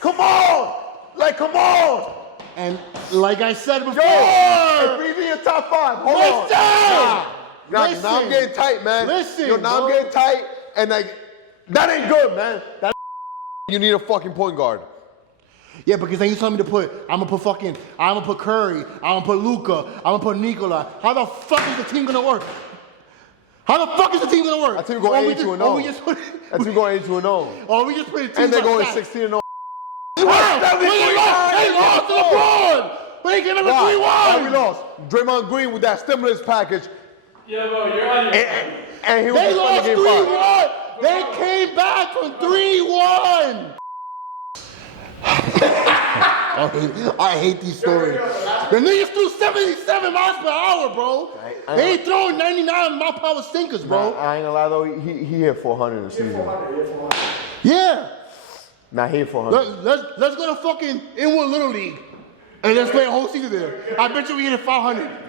Come on! Like, come on! And like I said before, if we be in top 5, hold on. Now I'm getting tight, man. Listen, now I'm getting tight, and like, that ain't good, man. You need a fucking point guard. Yeah, because then you tell me to put, I'm gonna put Curry, I'm gonna put Luka, I'm gonna put Nikola. How the fuck is the team gonna work? How the fuck is the team gonna work? That team going 82-0. That team going 82-0. Oh, we just put a team and they're going like 16-0. They lost to LeBron! But they came in with 3-1! We lost. Draymond Green with that stimulus package. Yeah, bro, you're out of your and he was They lost game 3-1! They came back from 3-1! I hate these stories. The niggas threw 77 miles per hour, bro. They ain't throwing 99 mile per hour stinkers, bro. I ain't gonna lie though, he hit 400 in the season. Yeah. Nah, he hit 400. Let's go to fucking Inwood Little League and let's play a whole season there. I bet you we hit 500.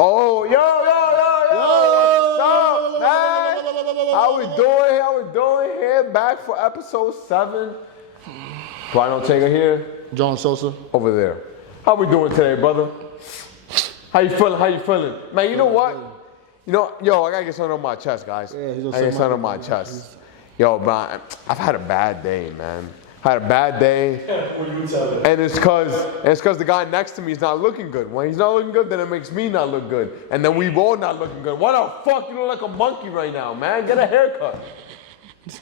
Oh, yo, what's up, man? How we doing here? Back for episode 7. Why don't take her here? Joan Sosa. Over there. How we doing today, brother? How you feeling? Man, you know what? Yo, I gotta get something on my chest, guys. Yeah, I gotta get something on my chest. Yo, man, I've had a bad day, man. Had a bad day, and it's cause the guy next to me is not looking good. When he's not looking good, then it makes me not look good, and then we both not looking good. Why the fuck you look like a monkey right now, man? Get a haircut.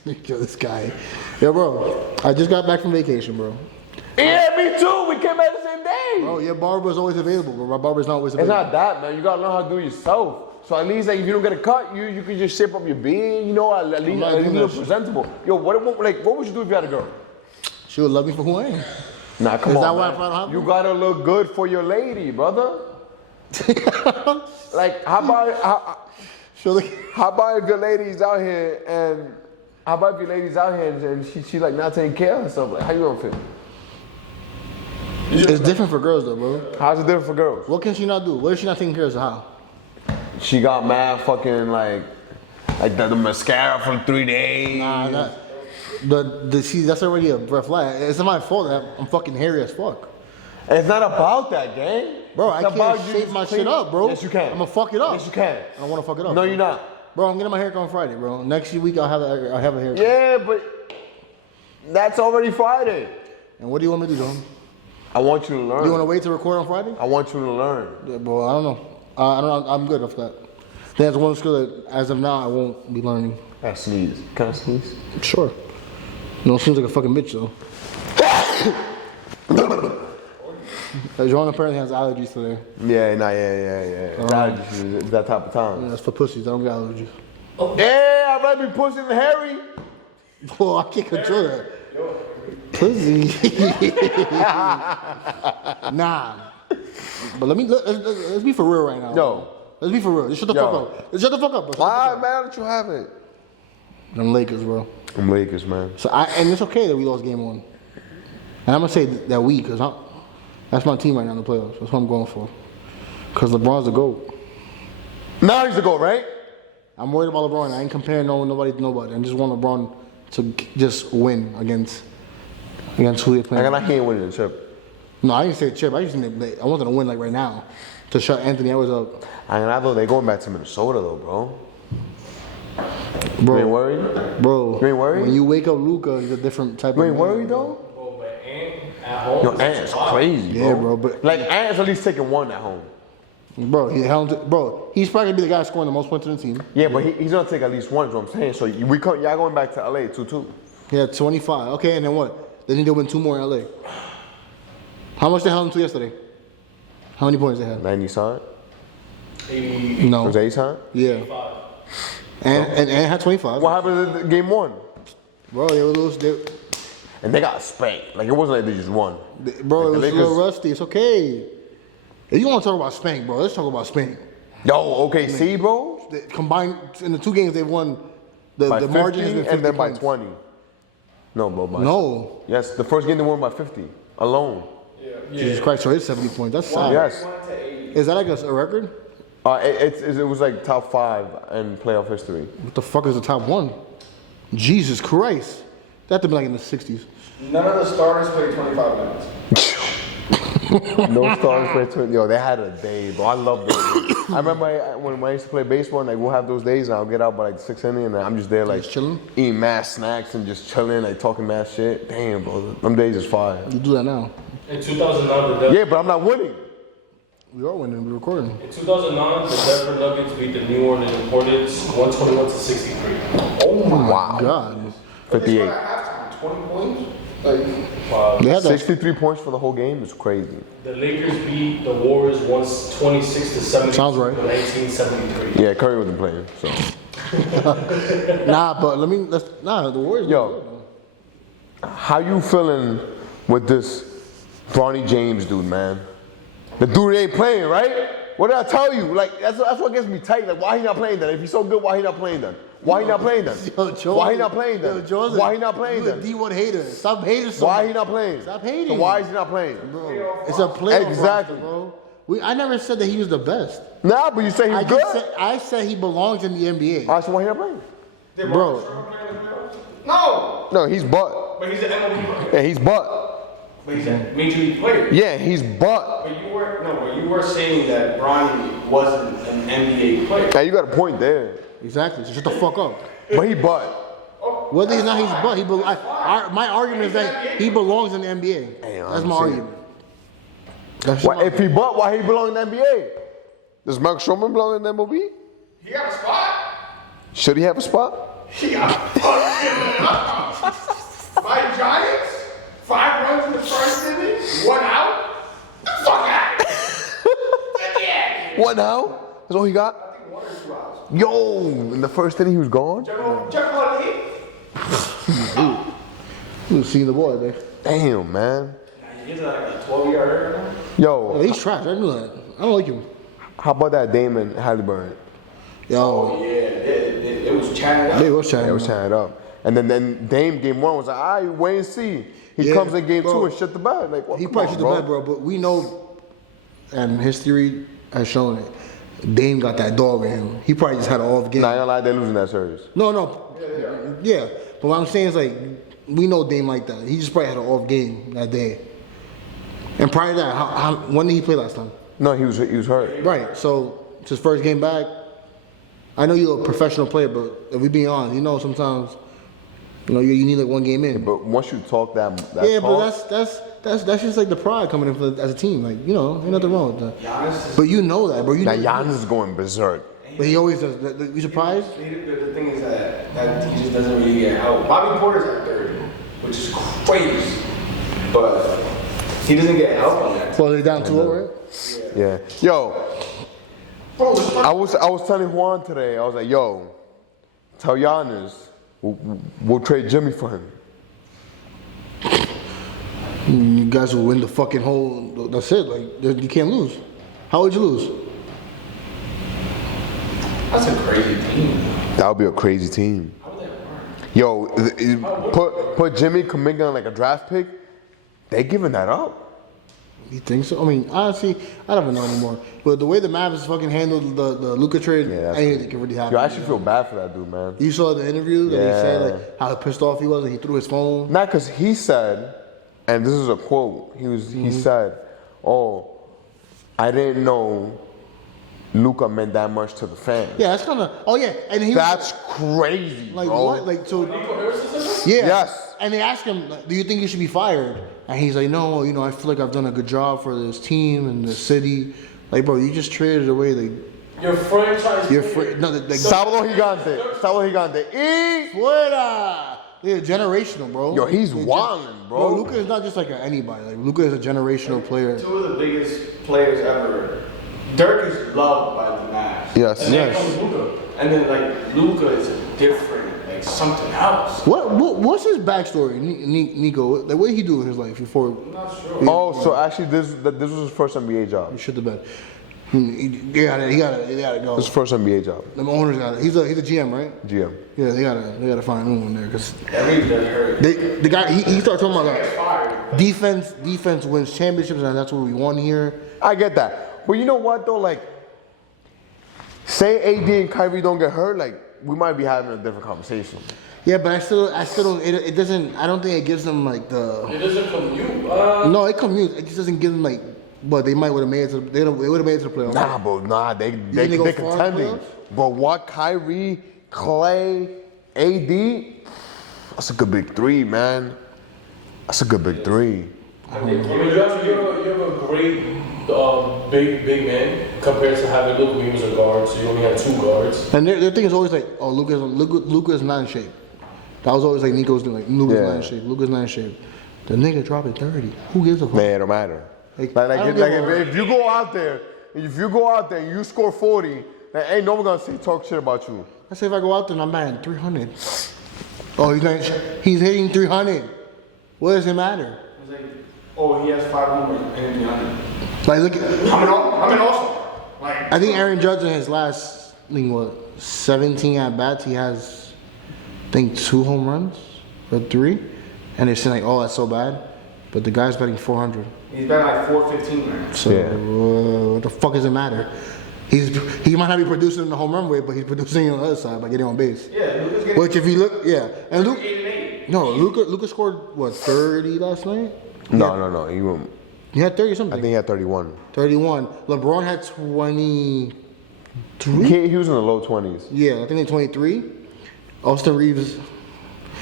Yo, this guy. Yo, bro, I just got back from vacation, bro. Yeah, me too. We came back the same day. Bro, your barber's always available, bro. My barber's not always available. It's not that, man. You gotta learn how to do it yourself. So at least, like, if you don't get a cut, you can just shape up your beard. You know, at least you look presentable. Yo, what would you do if you had a girl? She would love me for who I am. Nah, come on, Is that man. why I don't have You gotta look good for your lady, brother. Like, how about if your lady's out here and she like not taking care of herself? Like, how you gonna feel? It's different for girls though, bro. How's it different for girls? What can she not do? What if she not taking care of herself? How? She got mad fucking like the mascara for 3 days. Nah, see, that's already a red flag. It's not my fault that I'm fucking hairy as fuck. It's not about that, gang. Bro, it's I can't shape my shit up, bro. Yes, you can. I'm gonna fuck it up. Yes, you can. I don't wanna fuck it up. No, bro. you're not. Bro, I'm getting my haircut on Friday, bro. Next week I'll have a haircut. Yeah, but that's already Friday. And what do you want me to do, John? I want you to learn. You wanna wait to record on Friday? I want you to learn. Yeah, bro, I don't know. I'm good after that. That's one skill that, as of now, I won't be learning. I sneeze. Can I sneeze? Sure. No, it seems like a fucking bitch, though. Joan apparently has allergies today. Yeah. It's that type of time. Yeah, that's for pussies. I don't get allergies. Yeah, I might be pushing Harry. Oh, I can't control that. Pussy. Nah. But let's be for real right now. Yo. Let's be for real. Just shut the fuck up. Just shut the fuck up, bro. Why, man, don't you have it? Them Lakers, bro. Them Lakers, man. So and it's okay that we lost game 1. And I'm gonna say that we, cause that's my team right now in the playoffs. That's what I'm going for. Cause LeBron's the GOAT. Now he's the GOAT, right? I'm worried about LeBron. I ain't comparing nobody to nobody. I just want LeBron to just win against who they're playing. I can't win the chip. No, I didn't say chip. I wanted to win like right now to shut Anthony Edwards up. I thought they're going back to Minnesota though, bro. Bro, you ain't worried? Bro, you ain't worried? When you wake up Luka, he's a different type of You ain't worried though? Bro, but Ant at home. Yo, Ant's crazy, bro. Yeah, bro, but like Ant's at least taking 1 at home. Bro, he's probably gonna be the guy scoring the most points in the team. Yeah, but he's gonna take at least 1, is what I'm saying. So y'all going back to LA 2-2. Yeah, 25. Okay, and then what? They need to win 2 more in LA. How much they held him to yesterday? How many points they had? 90 side? 80. No. Was that 8 side? Yeah. 85. And had 25. What happened in game 1? Bro, they were loose. And they got spanked. Like, it wasn't like they just won. Bro, like it was a little rusty. It's okay. If you want to talk about Spank, bro, let's talk about Spank. Yo, OKC, bro? Combined, in the 2 games they've won, the margin has been 50 and then by points. 20. No, bro. No. Yes, the first game they won by 50 alone. Yeah. Jesus Christ, so it's 70 points. That's sad. Yes. Is that like a record? It was like top 5 in playoff history. What the fuck is the top 1? Jesus Christ. That had to be like in the 60s. None of the starters played 25 minutes. No stars played 20. Yo, they had a day, bro. I love those days. I remember when I used to play baseball, and like we'll have those days, and I'll get out by like 6 inning, and I'm just there like Just chilling? eating mad snacks and just chilling, like talking mad shit. Damn, bro, them days is fire. You do that now. In 2009, Yeah, but I'm not winning. We are winning. We're recording. In 2009, the Denver Nuggets beat the New Orleans Hornets 121 to 63. Oh my Wow. God. 58. halftime, 20 points? Like, Wow. They had that. 63 points for the whole game is crazy. The Lakers beat the Warriors 126 to 70 Sounds right. in 1973. Yeah, Curry wasn't playing, so. Nah, but the Warriors. Yo, how you feeling with this Bronny James dude, man? The dude ain't playing, right? What did I tell you? Like, that's what gets me tight. Like, why he not playing then? If he's so good, why he not playing then? Why he not playing then? Yo, Joan, Why he not playing then? Yo, Joan, Why he not playing you a then? D1 hater. Stop hating so Why much. he not playing? Stop hating. So why is he not playing? Bro, it's a playoff Exactly. roster, bro. I never said that he was the best. Nah, but you say he's good. I said he belongs in the NBA. All right, so why he not playing? Bro, no! No, he's butt. But he's an MLB player. Yeah, he's butt. But he's a major league player. Yeah, he's butt. But you were saying that Bronny wasn't an NBA player. Now you got a point there, exactly. So shut the fuck up. but he butt. Whether he's not, he's but. My argument is that he belongs in the NBA. Damn, That's I'm my saying. argument. That's Why, my- if he butt, why he belong in the NBA? Does Mark Stroman belong in the MLB? He got a spot? Should he have a spot? He got a spot. 5 Giants? 5 runs in the first inning? 1 out? The fuck out! Get the out! What now? That's all he got? I think 1 or 2 outs. Yo, in the first inning he was gone? Check on the You see the boy there. Damn, man. He's like a 12-yard. Oh, Yo, he's trash. I knew that. I don't like him. how about that Damon Halliburton? Yo, Yeah, it was chatting up. they was trying. Yeah, it was tying it up. And then Dame game 1 was like, all right, wait and see. He Yeah, comes in game bro. 2 and shut the bed. Like, what? He Come probably on, should the bed, bro. But we know, and history has shown it. Dame got that dog in him. He probably just had an off game. Nah, I ain't gonna lie, they're losing that series. No. Yeah. But what I'm saying is like, we know Dame like that. He just probably had an off game that day. And prior to that, when did he play last time? No, he was hurt. Right. So it's his first game back. I know you're a professional player, but if we being honest, you know sometimes, you need like 1 game in. But once you talk that Yeah, talk, but that's just like the pride coming in as a team. Like, ain't nothing wrong with that. Giannis is, But you know that, bro. now Giannis is going berserk. But he always does. You surprised? the thing is that he just doesn't really get out. Bobby Porter's at 30, which is crazy. But he doesn't get help on that. Well, they're down 2-0, right? Yeah. Yo, Bro, I was telling Juan today, I was like, yo, tell Giannis we'll trade Jimmy for him. You guys will win the fucking whole. That's it. Like, you can't lose. How would you lose? that's a crazy team. That would be a crazy team. How would that work? Yo, put Jimmy Kuminga on like a draft pick. They giving that up. You think so? I mean, honestly, I don't even know anymore. But the way the Mavs fucking handled the Luka trade, Yeah, that's anything can really happen. Yo, I actually feel bad for that dude, man. You saw the interview that he said Yeah. like how pissed off he was and he threw his phone. Not because he said, and this is a quote. He said, "Oh, I didn't know Luka meant that much to the fans." Yeah, that's kind of. Oh yeah, and he That's crazy, was like bro. what? Like so. Nico Harrison said that? Yeah. Yes. And they asked him, like, "Do you think he should be fired?" And he's like, "No, I feel like I've done a good job for this team and the city." Like, bro, you just traded away like Your franchise. your player. no, like Sábado gigante. Y Fuera. Yeah, generational, bro. yo, he's Like, wildin', bro. Luka is not just like anybody. Like Luka is a generational player. 2 of the biggest players ever. Dirk is loved by the Mavs. Yes. And then Yes. comes Luka. And then like Luka is different, like something else. What's his backstory, Nico? Like, what did he do in his life before I'm not sure. Oh, so actually, this was his first NBA job. he shit the bed? He gotta go. His first NBA job. The owners got it. He's a GM, right? GM. Yeah, they gotta find a new one there because Reeves doesn't hurt. the guy he started talking about that defense wins championships and that's what we want here. I get that. But you know what though? Like, say AD and Kyrie don't get hurt, like we might be having a different conversation. Yeah, but I still don't. It doesn't. I don't think it gives them like the. It doesn't commute. No, it commutes. It just doesn't give them like. But they might would have made it to. They would have made it to the playoffs. Nah, bro, nah, they think they go far in the contending. playoffs? But what Kyrie, Clay, AD, that's a good big three, man. That's a good big three. I mean, you have a great big man compared to having Luka. He was a guard, so you only had 2 guards. And their thing is always like, oh, Luka's not in shape. That was always like Nico's doing, like Luka's not in shape. Luka's not in shape. The nigga dropping 30. Who gives a fuck? Man, it don't matter. Like, If you go out there and you score 40, then ain't no one gonna talk shit about you. Let's say if I go out there and I'm batting 300. Oh, he's hitting 300. What does it matter? It's like, oh, he has 5 homers and beyond. Like, look at. I'm an all-star. Like, I think Aaron Judge in his last, 17 at bats, he has, I think 2 home runs or 3, and they're saying like, oh, that's so bad, but the guy's batting 400. he's been like 415 man. So what the fuck does it matter? He might not be producing in the home run way, but he's producing on the other side by getting on base. Yeah, Luka's getting. Which if you look, yeah, and Luke, 8 and 8. no, Luka scored what 30 last night. No. He had 30 something. I think he had 31. 31. LeBron had 23. He was in the low 20s. Yeah, I think they 23. Austin Reeves. I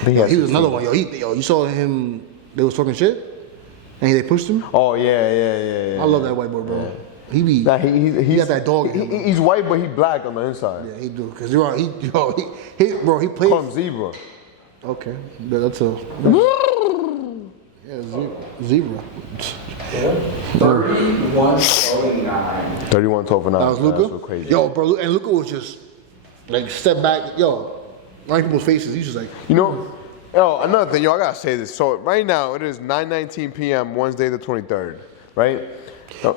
think He was another one. Yo, you saw him. They was talking shit, and they pushed him. Oh yeah. I love that white boy, bro. He be. Nah, he got that dog in him. Bro. He's white, but he black on the inside. Yeah, he do. Cause he plays. Call him Zebra. Okay, that's a. Yeah, zebra. 31-09. 31 12 and 9. That was Luka. So crazy. Yo, bro, and Luka was just like step back. Yo, right in people's faces. He's just like. You know, another thing, I gotta say this. So right now it is 9:19 p.m. Wednesday the 23rd, right?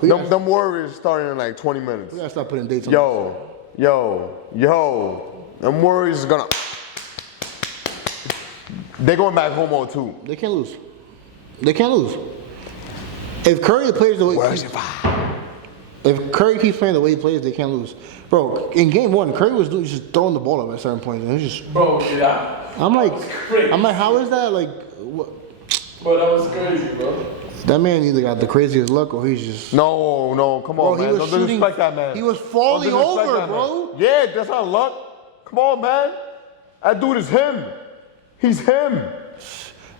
Them Warriors starting in like 20 minutes. We gotta start putting dates on. Yo, them Warriors is gonna. They're going back home on 2. They can't lose. If Curry plays the way if Curry keeps playing the way he plays, they can't lose. Bro, in game 1, Curry was just throwing the ball up at certain points, and it's just. Bro, yeah. I'm like, how is that? Like, what? Bro, that was crazy, bro. That man either got the craziest luck or he's just. No, come on, man. Don't disrespect that man. He was falling over, bro. Yeah, that's not luck. Come on, man. That dude is him. He's him.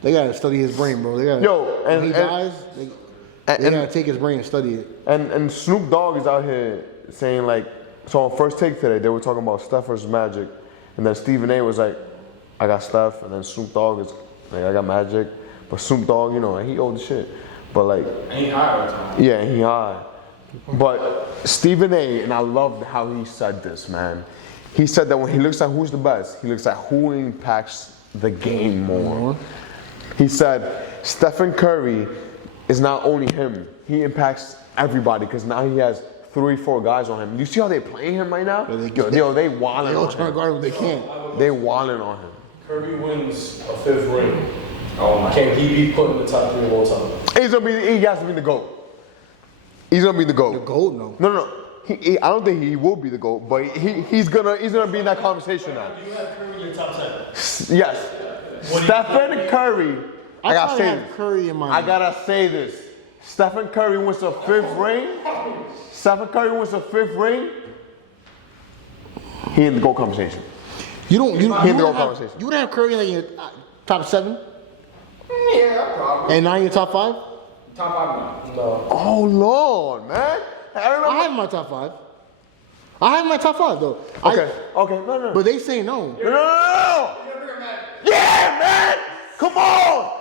They gotta study his brain, bro. They gotta. When he dies, they gotta take his brain and study it. And Snoop Dogg is out here saying like, so on First Take today they were talking about Steph versus Magic, and then Stephen A was like, I got Steph, and then Snoop Dogg is like, I got Magic, but Snoop Dogg, he old as shit, but like. And he high all the time. Yeah, he high. But Stephen A, and I love how he said this, man. He said that when he looks at who's the best, he looks at who impacts the game more. He said Stephen Curry is not only him, he impacts everybody because now he has 3-4 guys on him. You see how they playing him right now? They wilding They all on trying to him. guard him, they can't. They wilding on him. Curry wins a 5th ring. Can he be put in the top 3 of all time? He has to be the GOAT. He's gonna be the GOAT. The gold, no. No. I don't think he will be the GOAT, but he's gonna be in that conversation now. You have Curry in your top 7. Yes. Stephen Curry. I gotta say this. Curry in my. I gotta say this. Stephen Curry wins a 5th ring. Stephen Curry wins a 5th ring. He in the GOAT conversation. You don't conversation. You would have Curry in like your top 7, Yeah, probably. and now in your top 5. Top 5 now. No. Oh Lord, man. I have my top 5. I have my top 5 though. Okay. No. But they say no. No. Yeah, man. Come on.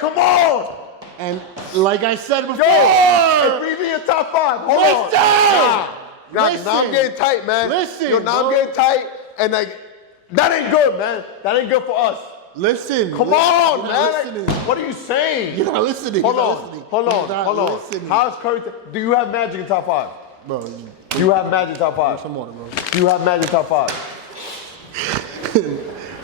Come on. And like I said before, Yo, if we be in top 5, hold on. Listen. Now I'm getting tight, man. Listen, now I'm getting tight, and like that ain't good, man. That ain't good for us. Listen. Come on, You're man. not listening. What are you saying? You're not listening. Hold You're on. not listening. Hold You're on. not Hold on. listening. How's Curry? Do you have Magic in top 5? Bro, You have Magic top 5. some water, bro. You have Magic top 5.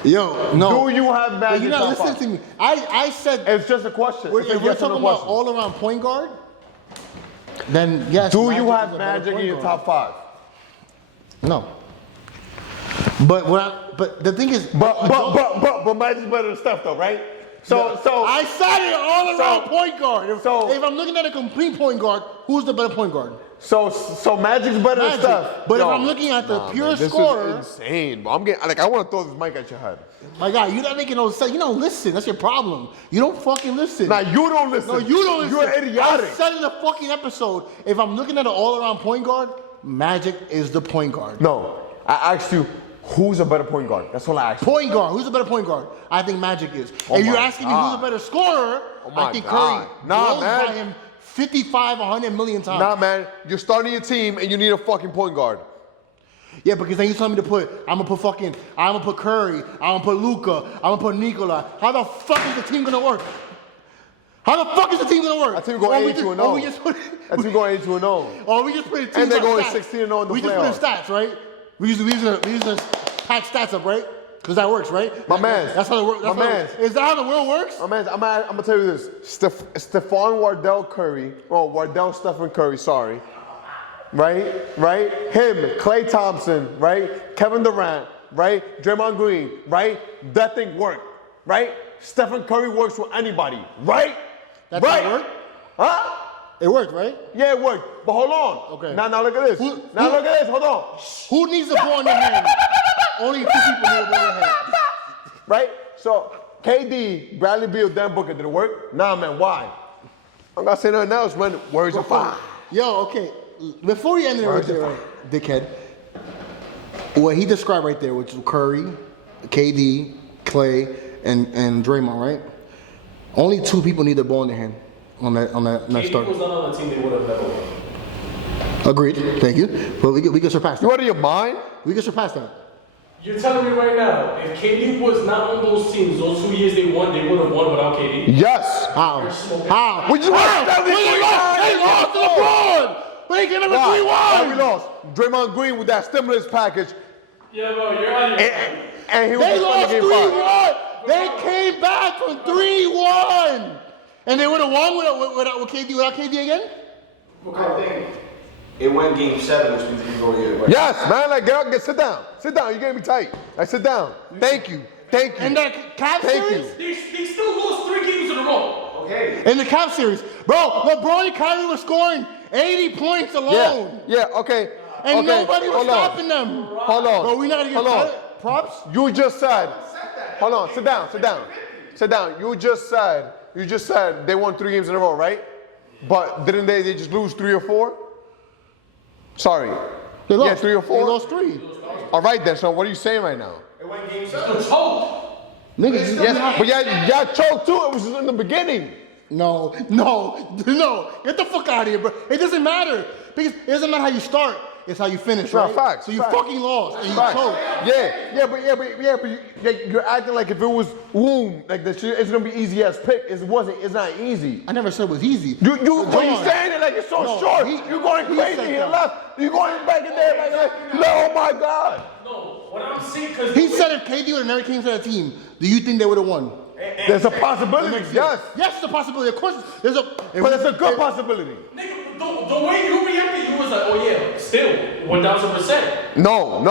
Yo, no. Do you have But Magic you're not top 5? listening to me. I said It's just a question. if It's a we're yes or no talking about question. all around point guard, then yes. Do you is have a better Magic in point your guard. top 5? No. But the thing is, But Magic's better than Steph though, right? So I said it all around point guard. If I'm looking at a complete point guard, who's the better point guard? So Magic's better Magic. than Steph. But Yo, if I'm looking at the pure man, scorer, this is insane, bro. I'm getting like I want to throw this mic at your head. my guy, you're not making no sense. You don't listen. That's your problem. You don't fucking listen. Now you don't listen. No, you don't listen. You're idiotic. I said in the fucking episode, if I'm looking at an all-around point guard, Magic is the point guard. No, I asked you who's a better point guard. That's all I asked you. Point guard. Who's the better point guard? I think Magic is. Oh if you're my asking me God. who's the better scorer, Oh my I think God. Curry Nah, blows man. by him 55, 100 million times. Nah, man, you're starting your team and you need a fucking point guard. Yeah, because then you tell me to put, I'm gonna put Curry, I'm gonna put Luka, I'm gonna put Nikola. How the fuck is the team gonna work? How the fuck is the team gonna work? That team going 82-0. That team going 82-0. Or we just put teams And they're on going stats. 16-0 in the We just put in playoffs. stats, right? We use to pack stats up, right? Because that works, right? My man. That's how the world. My man. Is that how the world works? Oh, man, I'm gonna tell you this. Stephon Stephen Curry, sorry. Right? Him, Klay Thompson, right? Kevin Durant, right? Draymond Green, right? That thing worked, right? Stephen Curry works with anybody, right? That's right? how it worked? Huh? It worked, right? Yeah, it worked. But hold on. Okay. Now look at this. Look at this. Hold on. Who needs the ball in their hand? Only 2 people need the ball in their hand. Right? So, KD, Bradley Beal, Dan Booker, did it work? Nah, man, why? I'm not saying nothing else, man. Words are fine. Yo, okay. Before you end it right there, right, dickhead, what he described right there, which was Curry, KD, Klay, and Draymond, right? Only 2 people need the ball in their hand on that KD start. was not on the team, they would have never won. Agreed. Thank you. But we can surpass You that. out of your mind? We can surpass that. You're telling me right now, if KD was not on those teams, those 2 years they won, they would have won without KD? Yes. How? We just lost. They lost to LeBron. But they came in with 3-1. Why we lost? Draymond Green with that stimulus package, Yeah, bro, you're out of your mind. and he was They just lost game 3-1. They came back from 3-1. And they would have won with KD, without KD again? I think it went game 7, which means we go here. Right? Yes, man. Like, sit down. Sit down. You're getting me tight. Like, sit down. Thank you. And that Cap Thank series? you. They still lost 3 games in a row. Okay. In the Cap series. Bro, LeBron and Kyrie were scoring 80 points alone. Yeah, okay. And okay. nobody was Hold on. stopping them. Hold on. Bro, we not gonna Hold get on. props? You just said. Hold on. Sit down. You just said they won 3 games in a row, right? But didn't they just lose 3 or 4? Sorry. They lost. Yeah, 3 or 4. They lost 3. All right then. So what are you saying right now? It went game 7. Choked. Niggas, Yes, but y'all choked too. It was in the beginning. No. Get the fuck out of here, bro. It doesn't matter. Because it doesn't matter how you start. It's how you finish, No, right? facts, So you facts. fucking lost and you Right. choked. But you're acting like if it was like the shit, it's gonna be easy as pick. It wasn't. It's not easy. I never said it was easy. But you John, saying it like it's so No, short. he- You're going he crazy said here that. left. You're going back in there like oh my God. No, what I'm saying, because He said if KD would have never came to that team, do you think they would have won? There's a possibility. Yes, Yes, it's a possibility. Of course, there's a. but it's a good possibility. nigga, the way you reacted, you was like, oh yeah, still 1,000%. No. Come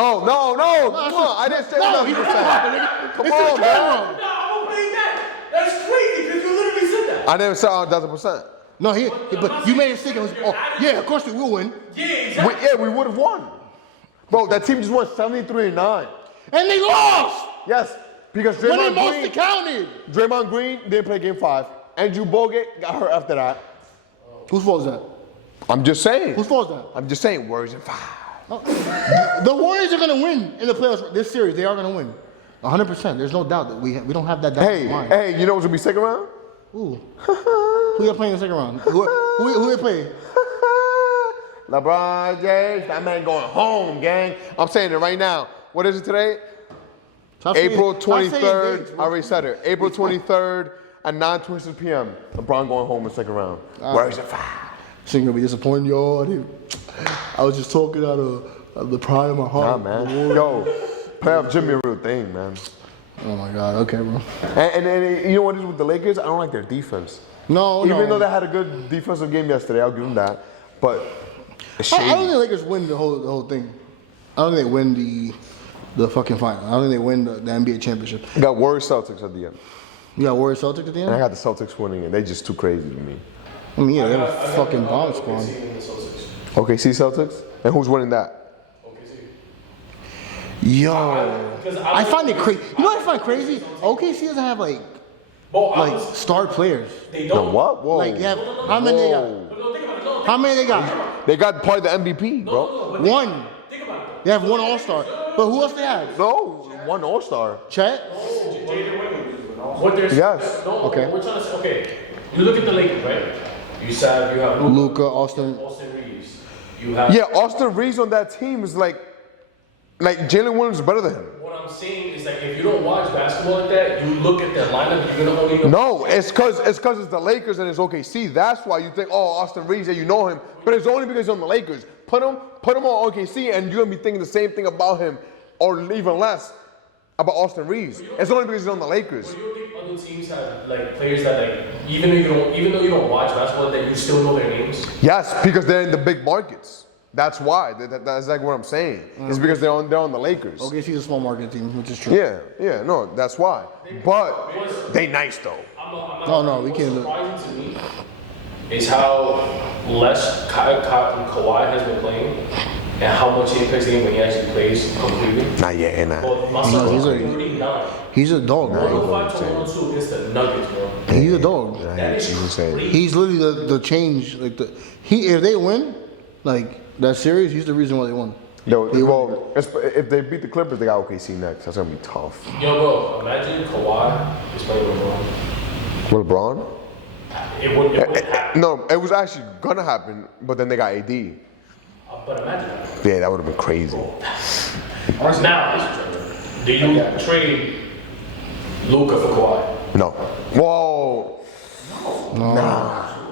on, I didn't say No, 100%. he Come it's on, the man. Nah, camera. I'm gonna believe that. That's crazy because you literally said that. I never said 1,000%. No, but you made a mistake. And was, oh, yeah, of course we will win. Yeah, exactly. We would have won. Bro, that team just won 73-9. And they lost Yes, because when they Draymond most Green, counted. Draymond Green didn't play game 5. Andrew Bogut got hurt after that. Whose fault is that? I'm just saying. Whose fault is that? I'm just saying words in 5. The Warriors are going to win in the playoffs this series. They are going to win. 100%. There's no doubt that we don't have that doubt in our mind. Hey, you know what's gonna be second round? Ooh. Who you playing in the second round? Who you playing? LeBron James, that man going home, gang. I'm saying it right now. What is it today? April 23rd. I already said it. April 23rd at 9:26 p.m. LeBron going home in second round. Where's it? So you're going to be disappointed, yo. I was just talking out of the pride of my Nah, heart. man. Yo, playoff Jimmy a real thing, man. Oh my God. Okay, bro. And you know what it is with the Lakers? I don't like their defense. No, Even though they had a good defensive game yesterday, I'll give them that. But it's I shady. don't think the Lakers win the whole thing. I don't think they win the fucking final. I don't think they win the NBA championship. I got Warriors Celtics at the end. You got Warriors Celtics at the And I end? got the Celtics winning it. They just too crazy to me. I mean, yeah, they I have got- a I fucking got- bomb I got squad. OKC in the Celtics. OKC Celtics? And who's winning that? OKC. Yo. Because I find it crazy. You know what I find crazy? OKC doesn't have like star players. They The don't. what? Whoa. Like, how many they got? Whoa. No, think about it. No, How many they got? They got part of the MVP, bro. but One. think about it. They have one All-Star. But who else they have? No, one All-Star. Chet? What they're Yes. No, Okay. we're trying to say. Okay, you look at the Lakers, right? You have Luka, Austin. Austin Reeves. You have. Yeah, Austin Reeves on that team is like Jalen Williams is better than him. What I'm saying is like if you don't watch basketball like that, you look at the lineup, you're gonna only know. No, it's cause it's the Lakers and it's OKC. That's why you think, oh, Austin Reeves, yeah, you know him. But it's only because he's on the Lakers. Put him on OKC, and you're gonna be thinking the same thing about him, or even less about Austin Reeves. It's only because he's on the Lakers. But you don't think other teams have like players that like even though you don't watch basketball, that you still know their names? Yes, because they're in the big markets. That's why. That's like what I'm saying. It's because they're on the Lakers. OKC is a small market team, which is true. Yeah, no, that's why. But they nice though. No, we can't. Surprising to me is how less Kawhi has been playing and how much he impacts the game when he actually plays completely. Not yet, nah. Well, my son he's is a- 39. He's a dog, bro. 105 to 102 against the Nuggets, bro. He's a dog. That is crazy. He's literally the change. Like if they win, like that series, he's the reason why they won. Well, if they beat the Clippers, they got OKC next. That's gonna be tough. Yo, bro, imagine Kawhi is playing with LeBron. LeBron? It wouldn't happen. No, it was actually gonna happen, but then they got AD. But imagine that. Yeah, that would have been crazy. Now, do you trade Luka for Kawhi? No. Whoa.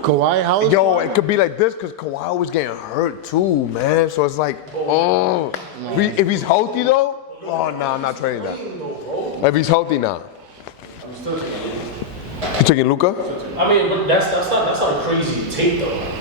Kawhi, how is Yo, it could be like this because Kawhi was getting hurt too, man. So it's like, if he's healthy though, oh no, I'm not trading that. If he's healthy now, you taking Luka? I mean, but that's not a crazy take though.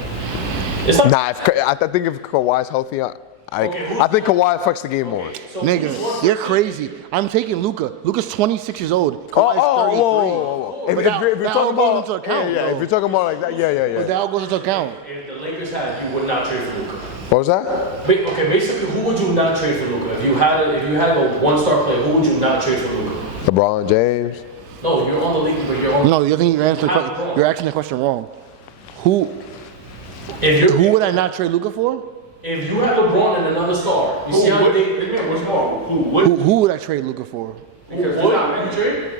It's not. Nah, I think if Kawhi's healthy, I think Kawhi affects the game more. Nigga, you're crazy. I'm taking Luka. Luka's 26 years old. Kawhi's 33. Whoa. If But you're that talking all about, goes into account, yeah, though. if you're talking about like that, yeah. But that all goes into account. If the Lakers had, you would not trade for Luka. What was that? Okay, basically, who would you not trade for Luka? If you had a one-star player, who would you not trade for Luka? LeBron James. No, you're on the Lakers, but you're on. No, you think you're asking the question wrong. Who would I not trade Luka for? If you had LeBron and another star, you see how they. What's wrong? Who would? Who would I trade Luka for? Because What? it's not making trade.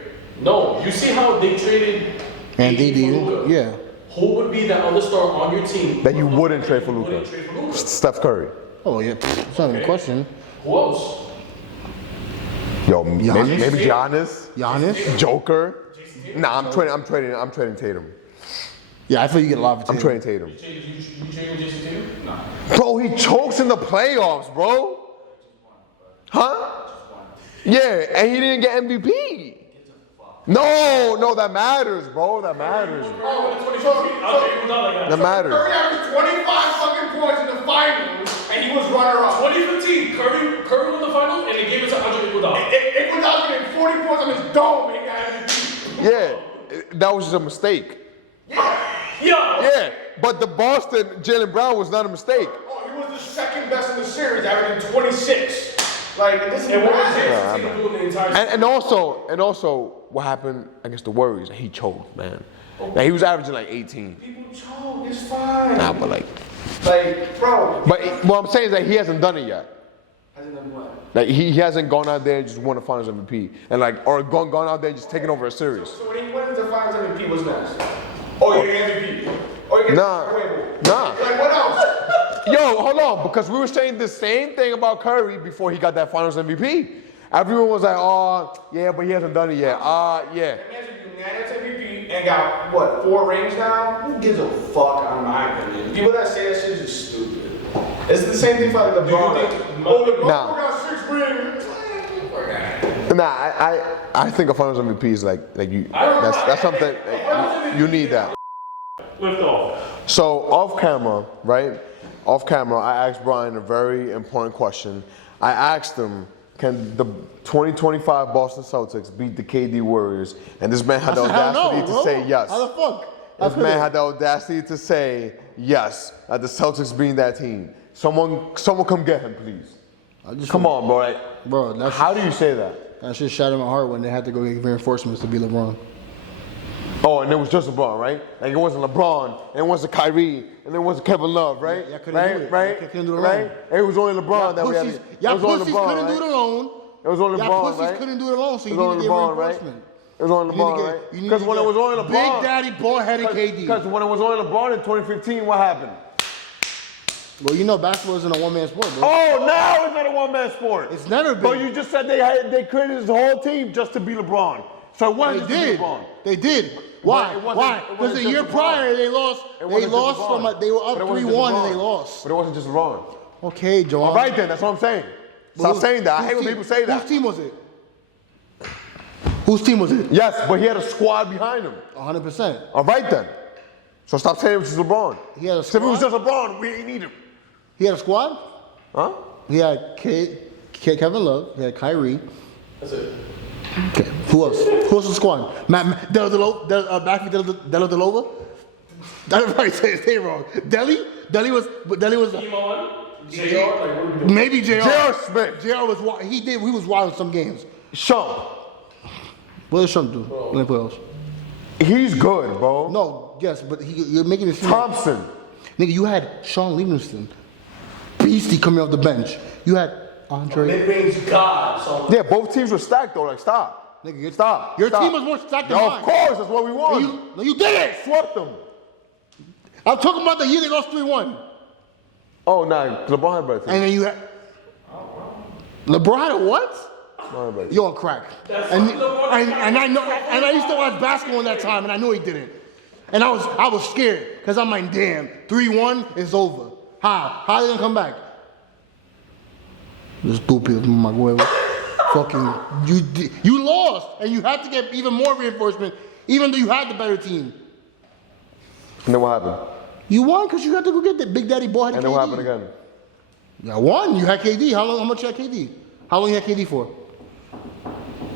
No, you see how they traded. And AD they for did. Luka? Yeah. Who would be that other star on your team That you wouldn't trade for you Luka. wouldn't trade for Luka? Steph Curry. Oh yeah. It's not even a question. Who else? Yo, Giannis? maybe Giannis, Giannis? Joker. Nah, I'm trading Tatum. Yeah, I feel you get a lot of I'm attention. trading Tatum. You trading Jason Tatum? Nah. Bro, he chokes in the playoffs, bro. Huh? Yeah, and he didn't get MVP. No, that matters, bro. That matters. That matters. Curry averaged 25 fucking points in the finals, and he was runner-up. 2015, Curry won the finals, and they gave it to Andre Iguodala. Iguodala getting 40 points on his dome, and he got MVP. Yeah, that was just a mistake. Yeah, but the Boston Jalen Brown was not a mistake. Oh, he was the second best in the series, averaging 26. Like, this is And what was massive. Jason Tatum doing the entire season? And also, what happened against the Warriors? He choked, man. Now, he was averaging like 18. People choke, it's fine. Nah, but like, bro. but what I'm saying is that he hasn't done it yet. Hasn't done what? Like he hasn't gone out there and just won a Finals MVP, and like or gone out there and just taking over a series. So when he wins the finals MVP, what's next? Oh, you're MVP. Oh, you get Nah. Like, what else? Yo, hold on, because we were saying the same thing about Curry before he got that Finals MVP. Everyone was like, oh, yeah, but he hasn't done it yet. Yeah. Imagine you unanimous MVP and got, what, 4 rings now? Who gives a fuck, in my opinion? People that say that shit is just stupid. It's the same thing for like LeBron. LeBron Nah. got 6 rings. Nah, I think a Finals MVP is like you. That's something you need that. Lift off. So off camera, right? Off camera, I asked Brian a very important question. I asked him, can the 2025 Boston Celtics beat the KD Warriors? And this man had the audacity to say yes. How the fuck? This man had the audacity to say yes, that the Celtics being that team. Someone come get him, please. Come on, bro. Like, Bro, that's how do you say that? that shit shattered my heart when they had to go get reinforcements to be LeBron. Oh, and it was just LeBron, right? Like it wasn't LeBron, and it wasn't Kyrie, and it wasn't Kevin Love, right? Yeah, couldn't do it. Right? Y'all couldn't do it right? alone. It was only LeBron that we had. Y'all It was only pussies LeBron, couldn't right? do it alone. It was only Y'all LeBron, pussies right? couldn't do it alone, so It you was need only to get LeBron, right? reinforcement. It was only LeBron, right? Because when it was only LeBron, Big Daddy ball-headed KD. Because when it was only LeBron in 2015, what happened? Well, you know basketball isn't a one-man sport, bro. Oh, now it's not a one-man sport. It's never been. But you just said they created this whole team just to be LeBron. So it wasn't They just to did. be LeBron. They did. Why? It wasn't- Why? it Because wasn't the just year LeBron. prior they lost. It They wasn't just lost LeBron. from they were up But it wasn't just 3-1 and LeBron. they lost. But it wasn't just LeBron. Okay, Joan. All right then, that's what I'm saying. Stop saying that. I hate when people say that. Whose team was it? Whose team was it? Yes, but he had a squad behind him. 100%. All right then. So stop saying it was just LeBron. He had a So if it was squad? just LeBron, we didn't need him. He had a squad. Huh? He had Kevin Love. He had Kyrie. That's it. Okay. Who else? Who else was the squad? Delova? That's probably saying his name wrong. Deli was. Iman? JR? Like, what are we doing? Maybe JR. J.R. Smith. JR was. He was wild in some games. Shump. What does Trump do in the playoffs? He's good, bro. No, yes, but you're making it seem. Thompson. Nigga, you had Sean Livingston, beastie coming off the bench. You had Andre. Mid-range God. So Yeah, both teams were stacked though. Like, stop. Nigga, Stop. Your Stop. team was more stacked than Yo, mine. of course, that's what we won. No, you didn't. Swept them. I'm talking about the year they lost 3-1. Oh, nah, LeBron had better team. And then you had. LeBron had a what? LeBron had better team. You're on crack. And I know, and I used to watch basketball in that time, and I knew he didn't. And I was scared because I'm like, damn, 3-1 is over. How are they gonna come back? This stupid my boy. Fucking you lost, and you had to get even more reinforcement, even though you had the better team. And then what happened? You won because you had to go get the Big Daddy boy. And then what happened again? You won. You had KD. How much you had KD? How long you had KD for?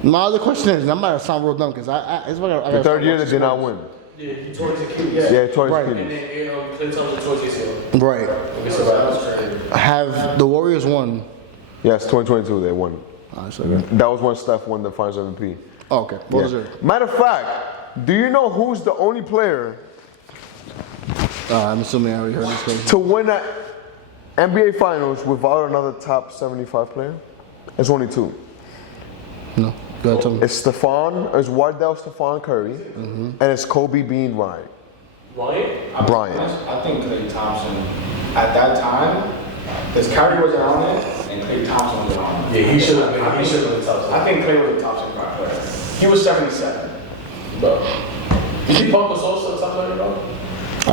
My other question is, and I'm about to sound real dumb because I The third year they did not win. yeah, he tore his Achilles. Yeah, he tore his Right. And Achilles. then Clay Thompson tore his ACL. Right. Okay, so that was crazy. Have the Warriors won? Yes, 2022 they won. So okay. That was when Steph won the Finals MVP. Oh, okay. What was it? Matter of fact, do you know who's the only player I'm assuming I already heard this question. to win an NBA Finals without another top 75 player? There's only two. No. Go ahead, tell me. It's Wardell Stephon Curry, and it's Kobe Bean Bryant. Bryant. I think Klay Thompson at that time, because Kyrie wasn't on it and Klay Thompson was on it. Yeah, he should have been. He should have been top. I think Klay was the top 75 player. He was 77. Bro. Did he bump us also top player, bro?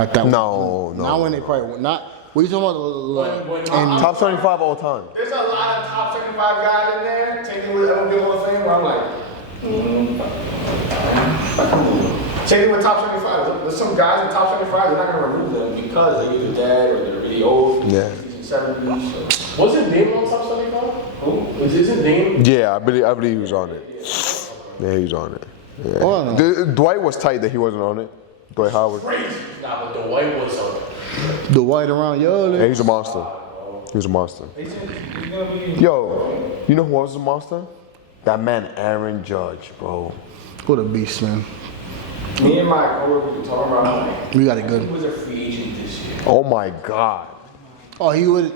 I thought No. Not when they probably not. What are you talking about? And Top 75 all time. There's a lot of top 75 guys in there, taking with MLB Hall of Fame, where I'm like, Same thing with top 75. There's some guys in top 75, they're not going to remove them because they're either dead or they're really old. Yeah. 70s. So. Wasn't Dame on top 75? Who? Isn't Dame? Yeah, I believe he was on it. Yeah, he was on it. Yeah. Oh, no. Dwight was tight that he wasn't on it. Dwight Howard. Nah, but the white was on. the white around, Yeah, he's a monster. He was a monster. Yo, you know who else is a monster? That man Aaron Judge, bro. What a beast, man. Me and my coworker were talking about like, We got it he good. was a free agent this year. Oh my God. Oh, he would.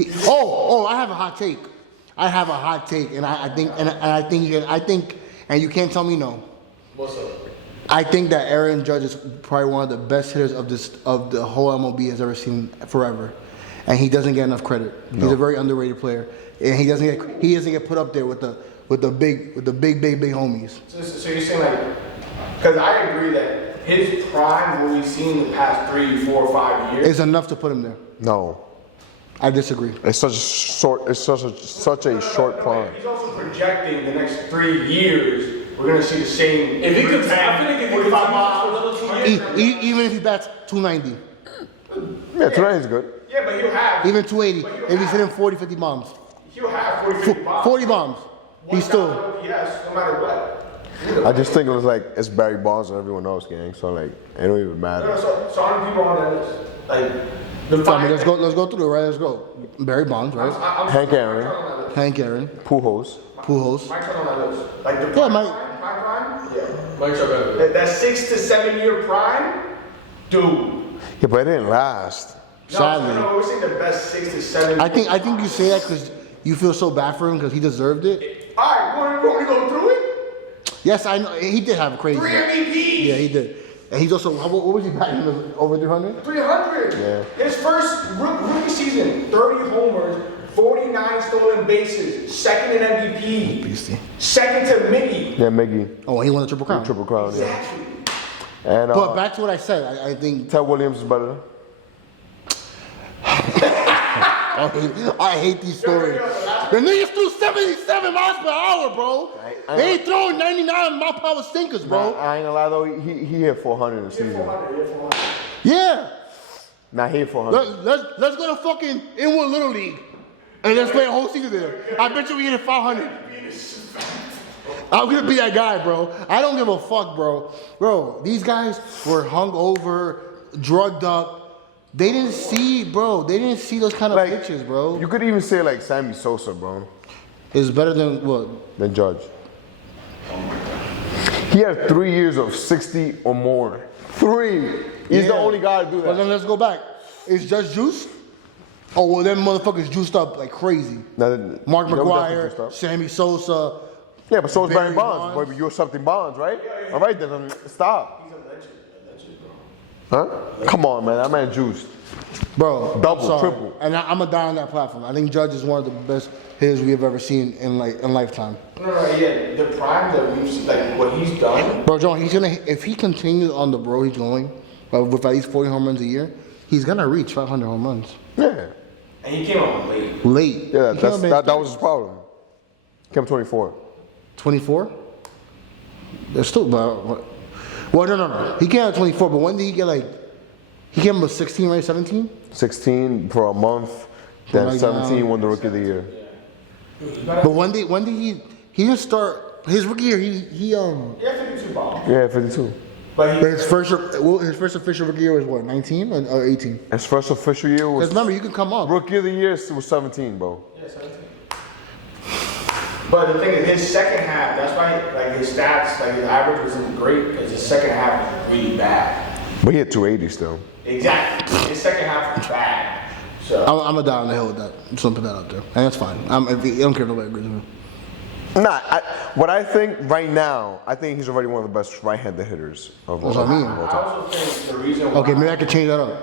I have a hot take. I have a hot take, and I think, and you can't tell me no. What's up? I think that Aaron Judge is probably one of the best hitters of the whole MLB has ever seen forever, and he doesn't get enough credit. He's a very underrated player, and he doesn't get put up there with the big homies. So you're saying like, because I agree that his prime, what we've seen in the past 3, 4, 5 years. It's enough to put him there. No. I disagree. It's such a short. It's such a short prime. He's also projecting the next 3 years. We're gonna see the same. If he could, I feel like if he could 45 for miles. another 2 years. Even if he bats 290, Yeah, tonight is good. Yeah, but he'll have. even 280, if he's hitting 40, 50 bombs, He'll have 40, 50 bombs. 40 bombs, he's still. Yes, no matter what. I just think it was like it's Barry Bonds and everyone else, gang. So like it don't even matter. So how many people are on that list? Like, the So, I mean, let's go through it, right? Let's go. Barry Bonds, right? Hank Aaron, Hank Aaron, Pujols. Pujols. Mike's on that list. Like the Yeah, prime, Mike. prime? Yeah. Mike Trout. That 6 to 7 year prime, dude. Yeah, but it didn't last. Sadly. No, we're saying the best 6 to 7. I think you say that because you feel so bad for him because he deserved it. All right, you want me to go through it? Yes, I know. He did have a crazy. 3 MVPs. Yeah, he did. And he's also, what was he batting? Over 300? 300. Yeah. His first rookie season, 30 homers, 49 stolen bases, second in MVP, Beastie. second to Mickey. Yeah, Miggy. Oh, he won the Triple Crown. Triple Crown. Yeah. Exactly. And But back to what I said, I think Ted Williams is better. I hate these stories. The niggas threw 77 miles per hour, bro. They ain't throwing 99 mile per hour stinkers, bro. I ain't gonna lie though, he hit 400 in the season. 400. Yeah. Nah, he hit 400. Let's go to fucking Inwood Little League and let's play a whole season there. I bet you we hit 500. I'm gonna be that guy, bro. I don't give a fuck, bro. Bro, these guys were hungover, drugged up. They didn't see, bro. They didn't see those kind of pictures, bro. You could even say like Sammy Sosa, bro, It's better than what? than Judge. He had 3 years of 60 or more. 3. He's the only guy to do But then that. let's go back. Is Judge juiced? Oh, well, them motherfuckers juiced up like crazy. Mark McGwire, Sammy Sosa. Yeah, but so is Barry Barry Bonds. Bonds. But you're something Bonds, right? All right, then stop. He's a legend, bro. Huh? Come on, man. That man juiced. Bro, Double, I'm sorry. triple. And I'm going to die on that platform. I think Judge is one of the best hitters we have ever seen in lifetime. No, yeah. The prime that we've seen, like what he's done. Bro, Joan, if he continues on the road he's going, with at least 40 home runs a year, he's going to reach 500 home runs. Yeah. And he came out late. Late. Yeah, He came that up was his problem. Came 24. 24? There's still about. Well, no. He came out 24, but when did he get he came up with 16, right? 17? 16 for a month. Then Right 17 now. won the Rookie of the Year. But when did he didn't start his rookie year? He Yeah, 52 bombs. Yeah, 52. But he, his first official rookie year was what, 19 or 18? His first official year Because was remember, you can come up. Rookie of the Year was 17, bro. yeah, 17. But the thing is, his second half, that's why like his stats, like his average wasn't great because his second half was really bad. But he had 280 still. Exactly. His second half was bad. So I'm gonna die on the hill with that. Just gonna put that out there, and that's fine. I don't care if nobody agrees with me. Nah, what I think right now, I think he's already one of the best right-handed hitters of all That's what I mean. of all I time. also think the reason why Okay, maybe I could change that up.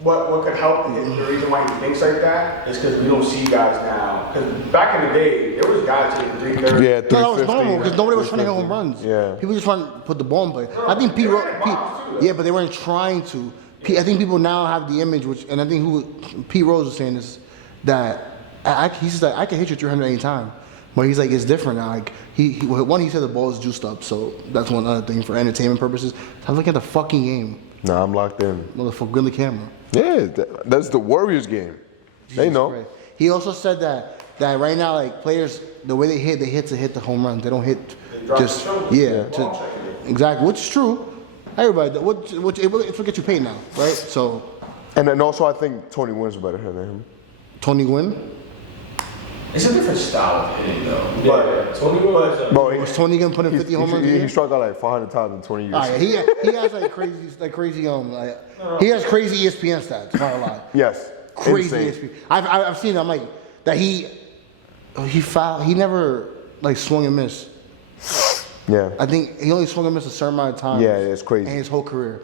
what could help the reason why he thinks like that is because we don't see guys now. Because back in the day, there was guys hitting 330. Yeah, No, that was 350. normal because nobody was trying to hit home runs. Yeah. People just trying to put the ball in play. I think they were hitting bombs, too. yeah, but they weren't trying to. I think people now have the image, and I think Pete Rose was saying this, that he says like I can hit you 300 any time, but he's like it's different now. Like he said the ball is juiced up, so that's one other thing for entertainment purposes. I'm looking at the fucking game, Nah, I'm locked in. motherfucker, good on the camera. Yeah, that's the Warriors game. They know. Christ. He also said that right now, like players, the way they hit to hit the home runs. They don't hit drop just the shoulder. yeah. Ball checking. Exactly, which is true. Everybody, it's what gets you paid now, right? So And then also, I think Tony Wynn's better than him. Tony Gwynn, It's a different style of hitting though. Yeah, Tony was Bro, was Tony gonna put in 50 home runs? a he year? struck out like 500 times in 20 years. Oh, yeah, he has like crazy he has crazy ESPN stats. Not a lot. Yes. Crazy Insane. ESPN. I've seen. I'm like that he fouled. He never like swung and missed. Yeah. I think he only swung and missed a certain amount of times. Yeah, it's crazy. In his whole career.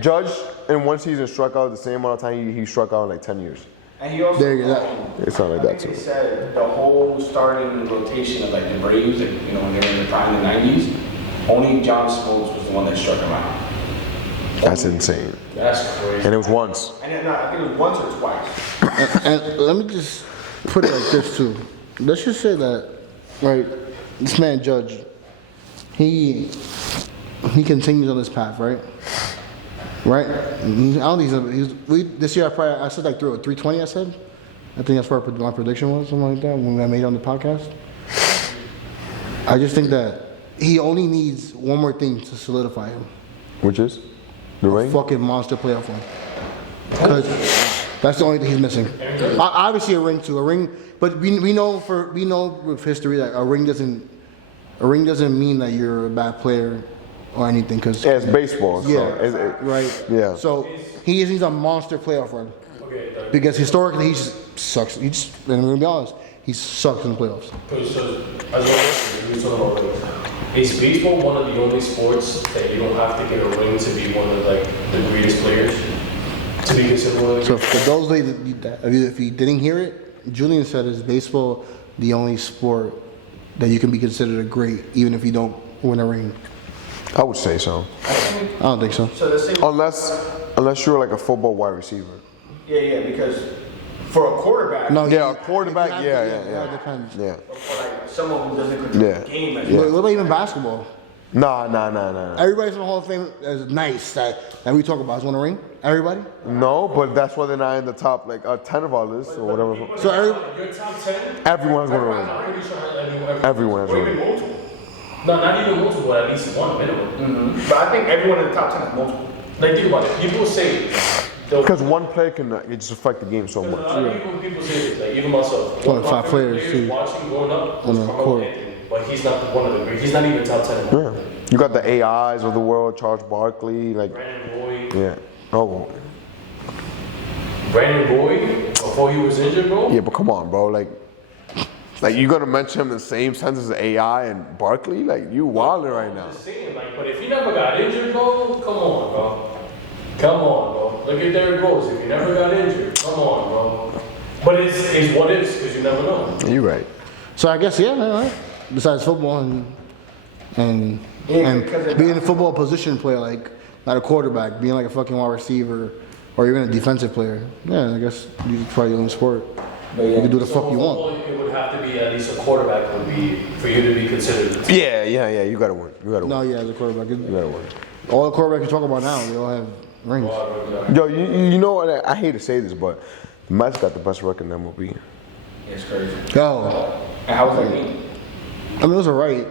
Judge in one season struck out the same amount of time he struck out in like 10 years. And he also There you go. It's not like I that think too. they said the whole starting rotation of like the Braves, like, you know, when they were in the prime in the 90s, only John Smoltz was the one that struck him out. That's insane. That's crazy. And it was once. And then, I think it was once or twice. And let me just put it like this too. Let's just say that, right? This man Judge, he continues on this path, right? Right? I don't think this year I said like 320. I said. I think that's what my prediction was, something like that, when I made it on the podcast. I just think that he only needs one more thing to solidify him. Which is? The ring? Fucking monster playoff one. Because that's the only thing he's missing. Obviously a ring too. A ring, but we know with history that a ring doesn't mean that you're a bad player or anything. Cause yeah, it's baseball. Yeah, so right. Yeah. So he needs a monster playoff run. Because historically he just sucks. And I'm gonna be honest, he sucks in the playoffs. So, as is baseball one of the only sports that you don't have to get a ring to be one of like the greatest players? To be considered one of the So for those if you didn't hear it, Julian said is baseball the only sport that you can be considered a great even if you don't win a ring. I would say so. I don't think so. So the same. Unless you're like a football wide receiver. Yeah, because for a quarterback. No, Yeah, a quarterback. Yeah. It depends. Yeah. Or like someone who doesn't control Yeah. the game as Yeah. What about even basketball? Nah. Everybody's in the Hall of Fame is nice that we talk about. Is want a ring? Everybody? No, but that's why they're not in the top like 10 of our list or whatever. So your top 10? Everyone's gonna win. I'm pretty sure Everyone has or one. even multiple. No, not even multiple, at least one minimum. But I think everyone in the top 10 has multiple. Like, think about it. People say. Because one player can it just affect the game so A much. lot of people say this, like even myself. Only One of my 5 players, favorite too. watching growing up On was the Carmelo court. Anthony, but he's not one of the great. He's not even top 10. Yeah. You got the AIs of the world, Charles Barkley, like Brandon Boyd. yeah. Oh. Brandon Boyd before he was injured, bro. Yeah, but come on, bro. Like you gonna mention him in the same sentence as AI and Barkley? Like you wilding right now. I'm just saying, like, but if he never got injured, bro, come on, bro. Come on, bro. Look at Derrick Rose. If he never got injured, come on, bro. But it's what is, because you never know. You're right. So I guess right. Besides football and being a football position player, like not a quarterback, being like a fucking wide receiver or even a defensive player. Yeah, I guess you probably the only sport. You can do the fuck you want. It would have to be at least a quarterback would be for you to be considered. Yeah. You gotta win. No, yeah, the quarterback. You gotta win. All the quarterbacks you talk about now, they all have rings. Yo, you know what? I hate to say this, but the Mets got the best record in MLB. It's crazy. Yo, And how was that game? I mean, it was alright.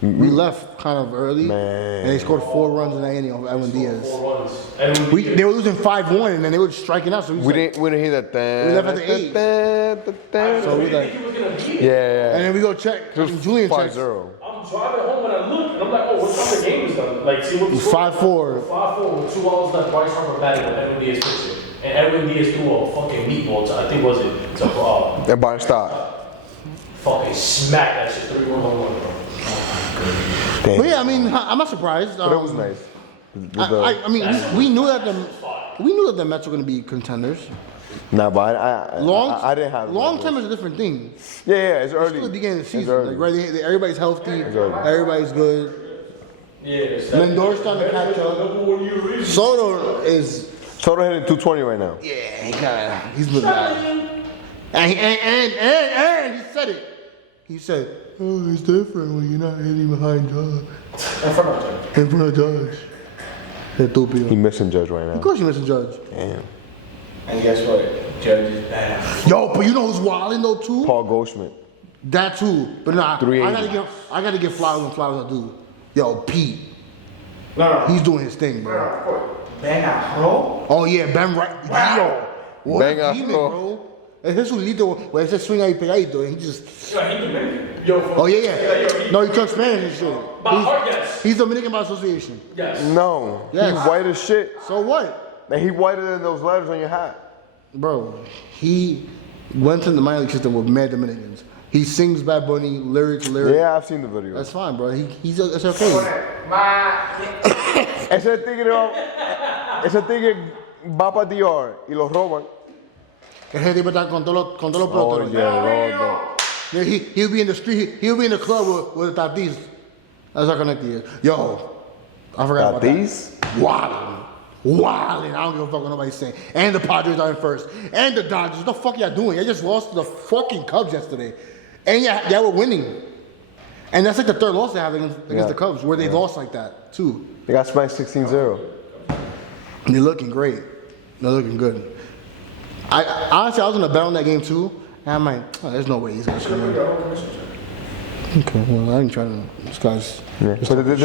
We left kind of early, Man. and they scored 4 runs in that inning of Edwin Diaz. 4 runs. And They were losing 5-1, and then they were striking out. So We didn't hear that. We left at the 8. So we like, he was gonna beat it. Yeah. and then we go check. Julian checks. 5-0. I'm driving home and I look and I'm like, oh, what time the game is done? Like, see what the It was score- 5-4. 5-4 with 2 hours left. Bryce Harper batting with Edwin Diaz pitching. And Edwin Diaz threw a fucking meatball to, I think was it, to And Byron Stott. fucking smack that shit 3-1 home run, bro. Damn. But yeah, I mean, I'm not surprised. But it was nice. I mean, we knew that the Mets were going to be contenders. Nah, but I didn't have long term is a different thing. Yeah, it's It's early. still the beginning of the It's season. early. Like, right, everybody's healthy. early. Everybody's good. Yeah, Lindor's starting to catch up. Soto is. Soto hitting 220 right now. Yeah, he's looking bad. And he said it. He said, "Oh, it's different when you're not hitting behind Judge." In front of Judge. In front of Judge. Estúpido. He missing Judge right Of now. course you missing Judge. Damn. And guess what? Judge is bad. Yo, but you know who's wilding though too? Paul Goldschmidt. That too. But nah, I 380. gotta give flowers when flowers are due. Yo, Pete. No. He's doing his thing, bro. Ben Arroyo? Oh yeah, Ben right. Wow. Yo. What Ben a demon, Arroyo. bro. Ese es un little where ese swing ahí pegadito and he just. Yo, Oh yeah. No, he talks Spanish and shit. By heart, yes. He's Dominican by association. Yes. No. Yes. He white as shit. So what? And he whiter than those letters on your hat. Bro, he went to the minor league system with mad Dominicans. He sings Bad Bunny, lyric to lyric. Yeah, I've seen the video. That's fine, bro. It's okay. Ese tigre va para Dior y lo roban. Ese tipo está con todos los Oh, protos. yeah, Rodo. Yeah, he'll be in the street. He'll be in the club with the Tatis. That's how connected he is. Yo, I forgot about that. Tatis? Wow. wilding. I don't give a fuck what nobody's saying. And the Padres are in first. And the Dodgers. What the fuck y'all doing? Y'all just lost to the fucking Cubs yesterday. And y'all were winning. And that's like the third loss they have against the Cubs, where they lost like that, too. They got smacked 16-0. They're looking great. They're looking good. Honestly, I was gonna bet on that game too, and I'm like, oh, there's no way he's gonna score. Okay, well, I ain't trying to. This guy's. Yeah. But there's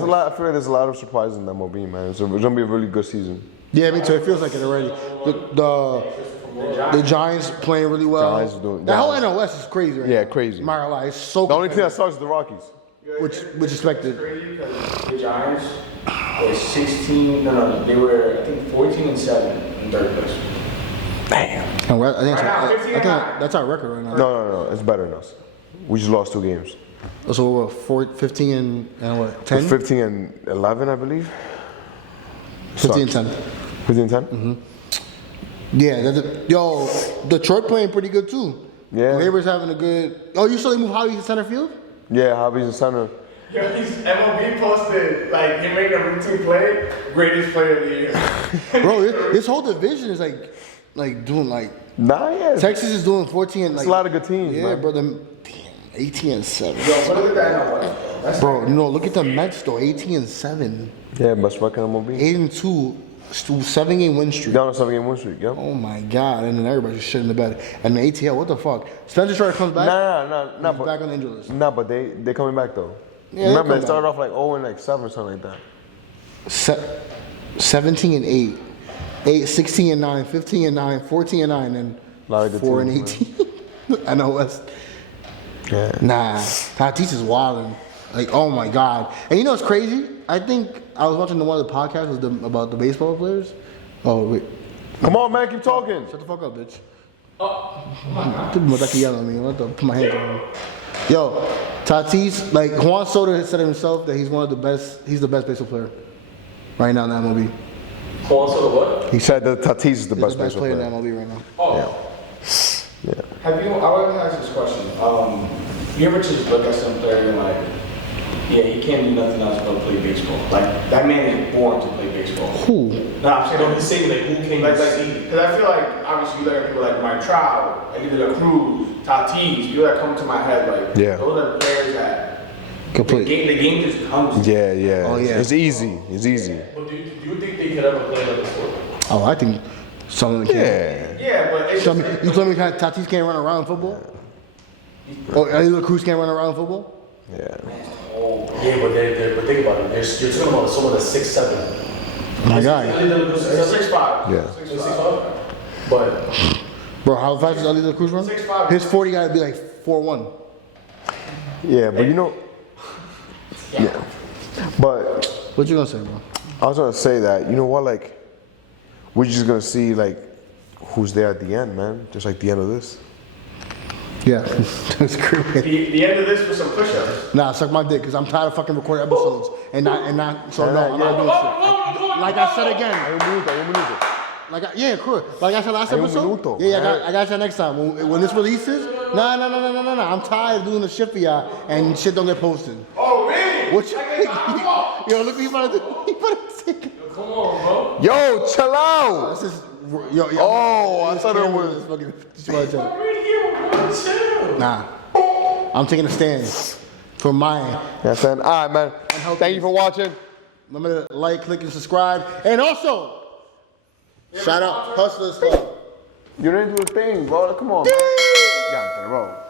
a lot. I feel like there's a lot of surprises in the MLB, man. So it's gonna be a really good season. Yeah, me too. It feels like it already. The Giants playing really well. Giants doing. That whole NL West is crazy. Right Yeah, now. crazy. I'm not gonna lie, it's so. The only team that sucks is the Rockies. Which expected. Crazy because the Giants were 16. No, they were I think 14-7 in third place. Damn. And I think Right now, that's our record right now. No. It's better than us. We just lost 2 games. So we're 15 and what? 10? 15 and 11, I believe. 15 and 10. 15 and 10? Mm-hmm. Yeah, yo, Detroit playing pretty good too. Yeah. Labor's having a good. Oh, you saw they move Howie to center field? Yeah, Javi's in center. Yo, he's MLB posted like him making a routine play, greatest player of the year. Bro, this whole division is like doing like. Nah, yeah. Texas is doing 14 and It's like. a lot of good teams, Yeah, man. bro. Damn, 18 and 7. Yo, but look at that now. That's Bro, look at the Mets though. 18 and 7. Yeah, best record in MLB. 8 and 2. 7-game win streak. Down a 7-game win streak, yep. Oh my god! And then everybody's just shit in the bed. And the ATL, what the fuck? Spencer Strider comes back. Nah, He's back on the injury list. Nah, but they coming back though. Yeah, Remember, they they started off like 0 and like 7 or something like that. 17 and 8, 16 and 9, 15 and 9, 14 and 9, and Lot of good 4 and teams, 18. I know West. Yeah. Nah, Tatis is wilding. Like, oh my god! And you know what's crazy? I think I was watching one of the podcasts about the baseball players. Oh wait, Come on, man, keep talking. shut the fuck up, bitch. Like yelling at me. What the? Put my hands on him. Yo, Tatis, like Juan Soto has said himself that he's one of the best. He's the best baseball player right now in the MLB. Juan Soto what? He said that Tatis is the He's best the best player in the player. MLB right now. Oh. Yeah. Have you? I want to ask this question. You ever just look at some player and like, yeah, he can't do nothing else but play baseball. Like that man is born to play baseball. Who? No, I'm saying No, he's saying like who can you see? Because I feel like obviously you look at people like Mike Trout, like either the Cruz, Tatis, people that come to my head like Yeah. those are the players that Complete. the game just comes. Yeah, yeah. Oh, yeah. It's easy. It's easy. But do you think they could ever play another sport? Oh, I think some of them can. Yeah. yeah, but it's You just, told me Tatis can't run around in football? Oh, Ellie Cruz can't run around in football? Yeah. Oh, yeah, but think about it. You're talking about someone that's 6'7". My guy. it's 6'5". Yeah. 6'5". But Bro, how fast does Ellie Cruz run? 6'5". His 40 got to be like 4'1". Yeah, but you know. Yeah. But What you gonna say, bro? I was gonna say that, you know what, like, we're just gonna see like who's there at the end, man. Just like the end of this. Yeah, that's crazy. The end of this was some push-ups. Nah, suck my dick, because I'm tired of fucking recording episodes. And not, so no, I'm not doing shit. Like I said again. Yeah, cool. Like I said last Hay un episode. minuto. Yeah, I got you next time. When this releases, no. I'm tired of doing the shit for y'all, and shit don't get posted. Oh, really? What you Yo, look what you about to do. You about to take. come on, bro. Yo, chill out. This is, yo, Oh, I thought it was. fucking. Just wanna tell you. I'm right here, bro. Chill. Nah, I'm taking a stand for mine. Yeah, I'm saying, all right, man. Thank you for watching. Remember to like, click, and subscribe, and also shout out Hustlers Club. You didn't do a thing, bro. Come on. Man. Yeah, bro.